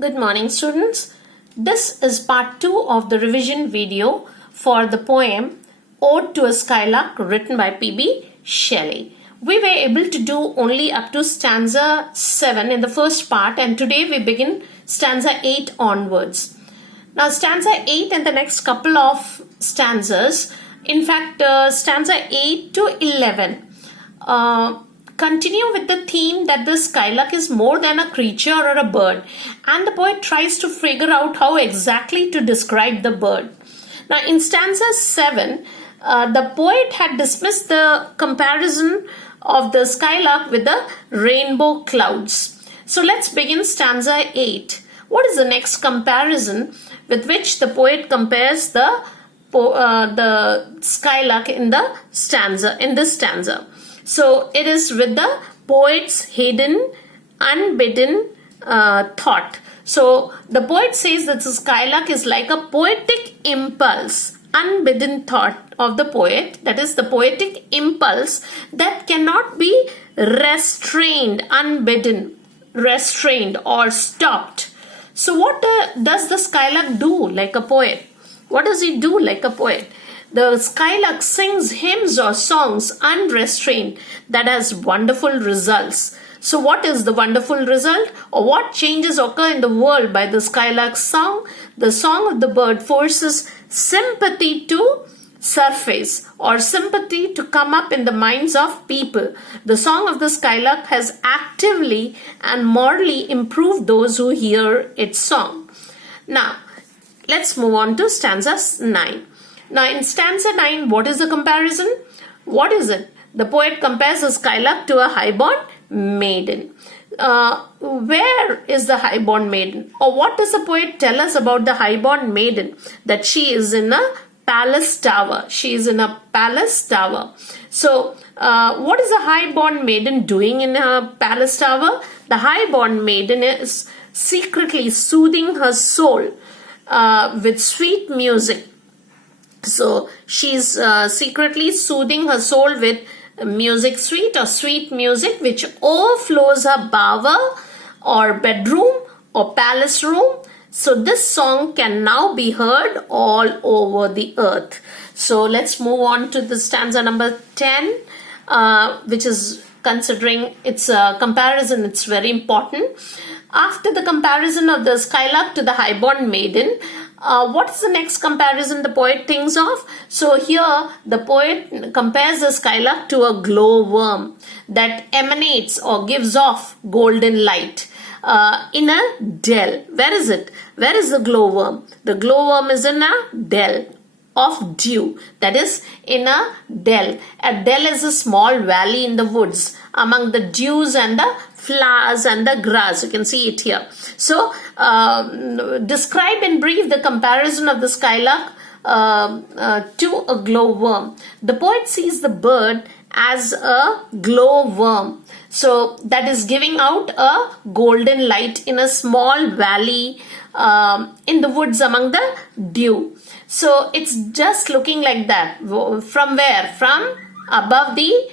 Good morning, students. This is part 2 of the revision video for the poem Ode to a Skylark written by P.B. Shelley. We were able to do only up to stanza 7 in the first part, and today we begin stanza 8 onwards. Now stanza 8 and the next couple of stanzas, in fact stanza 8 to 11, continue with the theme that the skylark is more than a creature or a bird, and the poet tries to figure out how exactly to describe the bird. Now in stanza 7, the poet had dismissed the comparison of the skylark with the rainbow clouds. So let's begin stanza 8. What is the next comparison with which the poet compares the skylark in this stanza? So it is with the poet's hidden, unbidden thought. So the poet says that the skylark is like a poetic impulse, unbidden thought of the poet. That is the poetic impulse that cannot be restrained, unbidden, restrained or stopped. So what does the skylark do like a poet? What does he do like a poet? The skylark sings hymns or songs unrestrained that has wonderful results. So what is the wonderful result, or what changes occur in the world by the skylark's song? The song of the bird forces sympathy to surface, or sympathy to come up in the minds of people. The song of the skylark has actively and morally improved those who hear its song. Now let's move on to stanza 9. Now in stanza 9, what is the comparison? What is it? The poet compares the skylark to a highborn maiden. Where is the highborn maiden? Or what does the poet tell us about the highborn maiden? That she is in a palace tower. She is in a palace tower. So what is the highborn maiden doing in a palace tower? The highborn maiden is secretly soothing her soul with sweet music. So she's secretly soothing her soul with music, sweet or sweet music, which overflows her bower or bedroom or palace room. So this song can now be heard all over the earth. So let's move on to the stanza number 10, which is considering its comparison. It's very important. After the comparison of the skylark to the highborn maiden, what is the next comparison the poet thinks of? So here the poet compares the skylark to a glowworm that emanates or gives off golden light in a dell. Where is it? Where is the glowworm? The glowworm is in a dell of dew, that is in a dell. A dell is a small valley in the woods among the dews and the flowers and the grass. You can see it here. So describe in brief the comparison of the skylark to a glowworm. The poet sees the bird as a glowworm, so that is giving out a golden light in a small valley in the woods among the dew. So it's just looking like that. From where? From above the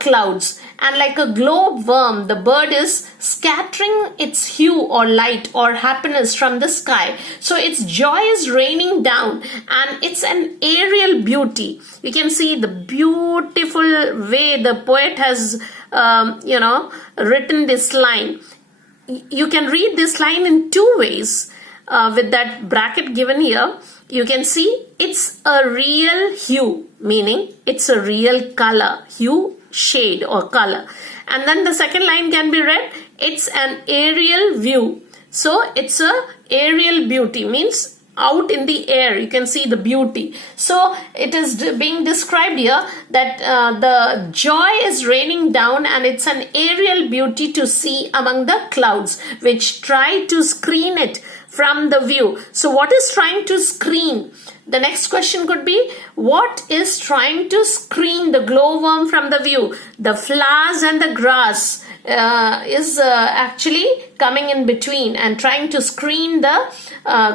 clouds. And like a glowworm, the bird is scattering its hue or light or happiness from the sky. So its joy is raining down, and it's an aerial beauty. You can see the beautiful way the poet has written this line. You can read this line in two ways. With that bracket given here, you can see it's a real hue, meaning it's a real color, hue, shade or color. And then the second line can be read, it's an aerial view. So it's a aerial beauty, means out in the air you can see the beauty. So it is being described here that the joy is raining down, and it's an aerial beauty to see among the clouds which try to screen it from the view. So what is trying to screen? The next question could be, what is trying to screen the glowworm from the view? The flowers and the grass is actually coming in between and trying to screen the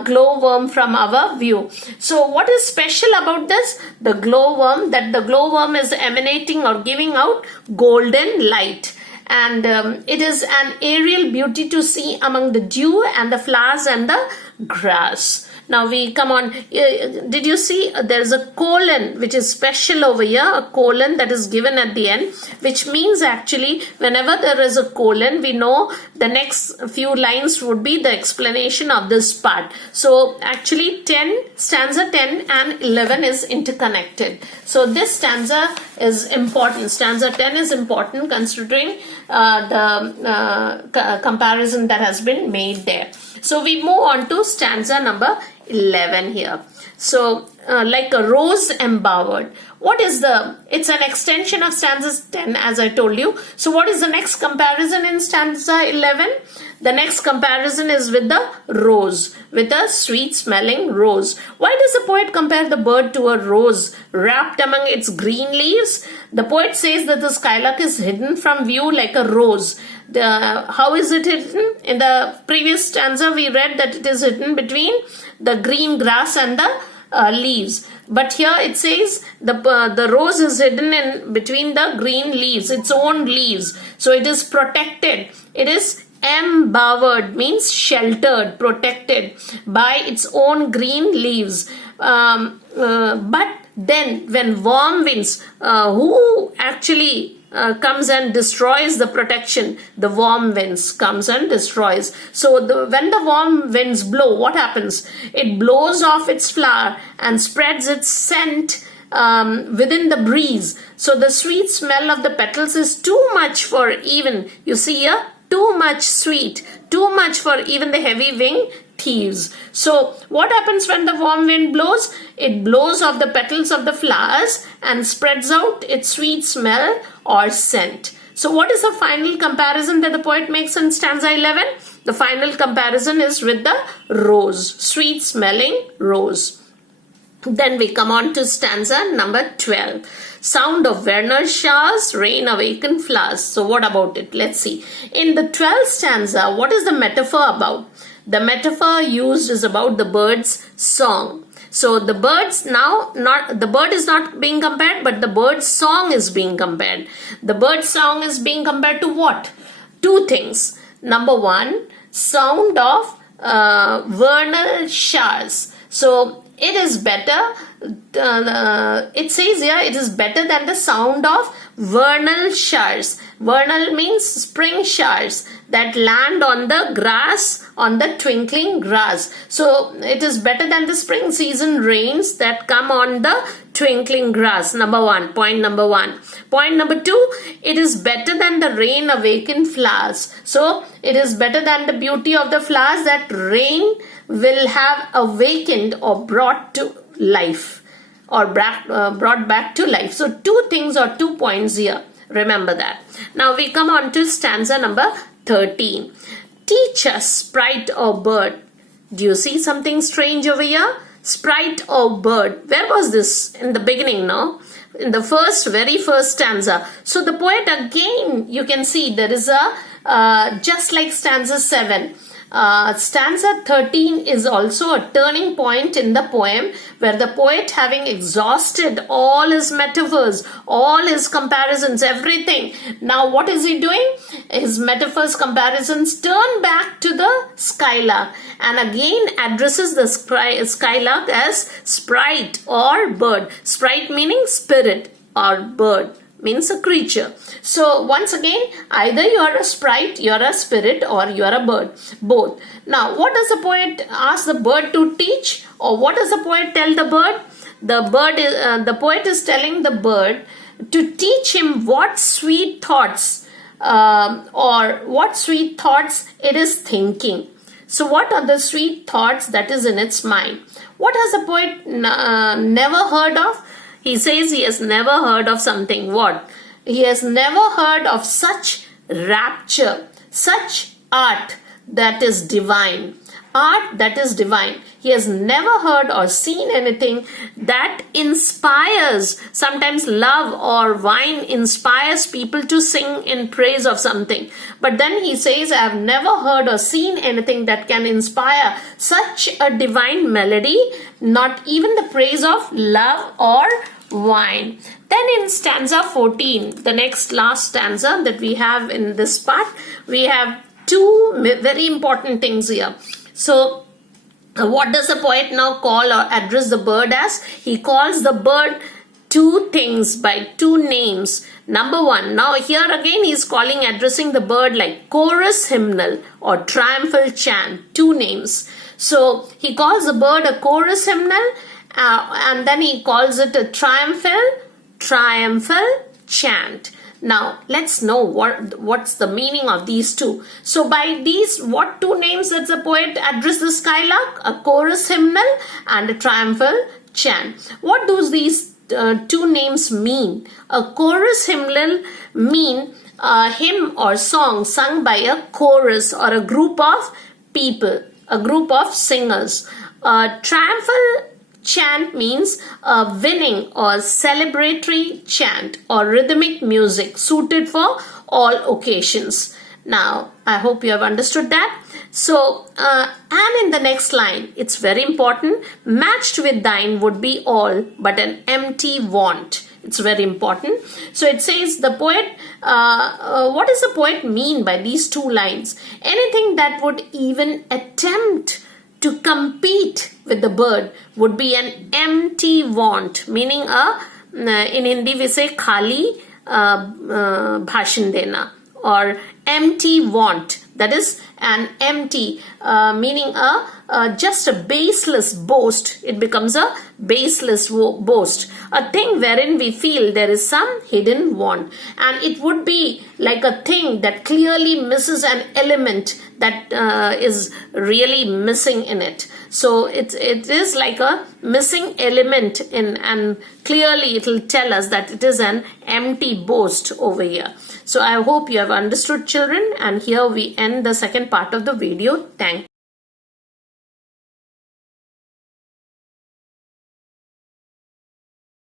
glowworm from our view. So what is special about this? The glowworm, that the glowworm is emanating or giving out golden light. and it is an aerial beauty to see among the dew and the flowers and the grass. Now we come on. Did you see there's a colon which is special over here, a colon that is given at the end, which means actually whenever there is a colon, we know the next few lines would be the explanation of this part. So actually stanza 10 and 11 is interconnected. So this stanza is important. Stanza 10 is important considering the comparison that has been made there. So we move on to stanza number 11 here. So like a rose embowered. What is it's an extension of stanzas 10, as I told you. So what is the next comparison in stanza 11? The next comparison is with the rose, with a sweet smelling rose. Why does the poet compare the bird to a rose wrapped among its green leaves? The poet says that the skylark is hidden from view like a rose. How is it hidden? In the previous stanza we read that it is hidden between the green grass and the leaves, but here it says the rose is hidden in between the green leaves, its own leaves, so it is protected. It is embowered, means sheltered, protected by its own green leaves. But then when warm winds, who actually comes and destroys the protection? The warm winds comes and destroys. So when the warm winds blow, what happens? It blows off its flower and spreads its scent within the breeze. So the sweet smell of the petals is too much for even, you see here, too much sweet, too much for even the heavy wing thieves. So what happens when the warm wind blows? It blows off the petals of the flowers and spreads out its sweet smell or scent. So what is the final comparison that the poet makes in stanza 11? The final comparison is with the rose, sweet smelling rose. Then we come on to stanza number 12. Sound of Werner's showers, rain awaken flowers. So what about it? Let's see. In the 12th stanza, what is the metaphor about? The metaphor used is about the bird's song. So the the bird is not being compared, but the bird's song is being compared. The bird's song is being compared to what? Two things. Number one, sound of vernal showers. So it is better, it says here, it is better than the sound of vernal showers. Vernal means spring showers that land on the grass, on the twinkling grass. So it is better than the spring season rains that come on the twinkling grass. Number one, point number one. Point number two, it is better than the rain awaken flowers. So it is better than the beauty of the flowers that rain will have awakened or brought to life, or brought back to life. So two things or 2 points here. Remember that. Now we come on to stanza number 13. Teach us, sprite or bird. Do you see something strange over here? Sprite or bird. Where was this in the beginning, no? In the very first stanza. So the poet again, you can see there is a, just like stanza 7. Stanza 13 is also a turning point in the poem, where the poet, having exhausted all his metaphors, all his comparisons, everything, now what is he doing? His metaphors, comparisons turn back to the skylark and again addresses the skylark as sprite or bird. Sprite meaning spirit, or bird means a creature. So once again, either you are a sprite, you are a spirit, or you are a bird. Both. Now what does the poet ask the bird to teach, or what does the poet tell the bird? The poet is telling the bird to teach him what sweet thoughts it is thinking. So what are the sweet thoughts that is in its mind? What has the poet never heard of? He says he has never heard of something. What? He has never heard of such rapture, such art that is divine. Art that is divine. He has never heard or seen anything that inspires. Sometimes love or wine inspires people to sing in praise of something. But then he says, I have never heard or seen anything that can inspire such a divine melody, not even the praise of love or wine. Then in stanza 14, the next last stanza that we have in this part, we have two very important things here. So what does the poet now call or address the bird as? He calls the bird two things by two names. Number one, now here again he is addressing the bird like chorus hymnal or triumphal chant, two names. So he calls the bird a chorus hymnal and then he calls it a triumphal chant. Now let's know what's the meaning of these two. So by these, what two names does the poet address the skylark? A chorus hymnal and a triumphal chant. What do these two names mean? A chorus hymnal mean a hymn or song sung by a chorus or a group of people, a group of singers. A triumphal chant means a winning or celebratory chant or rhythmic music suited for all occasions. Now, I hope you have understood that. So, and in the next line, it's very important. Matched with thine would be all but an empty want. It's very important. So it says the poet, what does the poet mean by these two lines? Anything that would even attempt to compete with the bird would be an empty want, meaning in Hindi we say khali bhashan dena, or empty want, that is an empty, meaning just a baseless boast. It becomes a baseless boast, a thing wherein we feel there is some hidden want, and it would be like a thing that clearly misses an element that is really missing in it. So it is like a missing element in, and clearly it will tell us that it is an empty boast over here. So I hope you have understood, children, and here we end the second part of the video. Thank you.